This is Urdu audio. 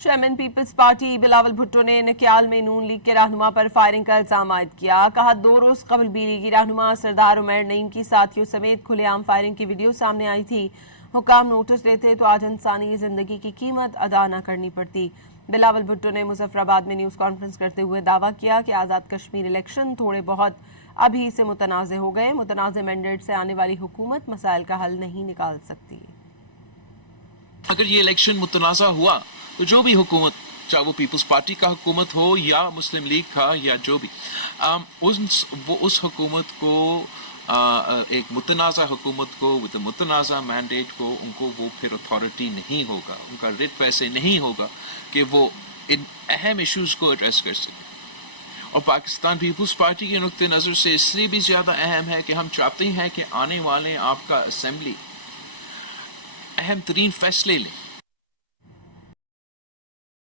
چیئرمین پیپلز پارٹی بلاول بھٹو نے نکیال میں نون لیگ کے رہنما پر فائرنگ کا الزام عائد کیا. کہا 2 روز قبل بی لیگی رہنما سردار عمیر نعیم کی ساتھیوں سمیت کھلے عام فائرنگ کی ویڈیو سامنے آئی تھی. حکام نوٹس لیتے تو آج انسانی زندگی کی قیمت ادا نہ کرنی پڑتی. بلاول بھٹو نے مظفر آباد میں نیوز کانفرنس کرتے ہوئے دعویٰ کیا کہ آزاد کشمیر الیکشن تھوڑے بہت ابھی سے متنازع ہو گئے. متنازع مینڈیٹ سے آنے والی حکومت مسائل کا حل نہیں نکال سکتی. اگر یہ الیکشن متنازع ہوا تو جو بھی حکومت، چاہے وہ پیپلز پارٹی کا حکومت ہو یا مسلم لیگ کا یا جو بھی، وہ اس حکومت کو ایک متنازع حکومت کو with a متنازع مینڈیٹ کو ان کو وہ پھر اتھارٹی نہیں ہوگا، ان کا ریٹ ویسے نہیں ہوگا کہ وہ ان اہم ایشوز کو ایڈریس کر سکے. اور پاکستان پیپلز پارٹی کے نقطۂ نظر سے اس لیے بھی زیادہ اہم ہے کہ ہم چاہتے ہیں کہ آنے والے آپ کا اسمبلی اہم ترین فیصلے لیں.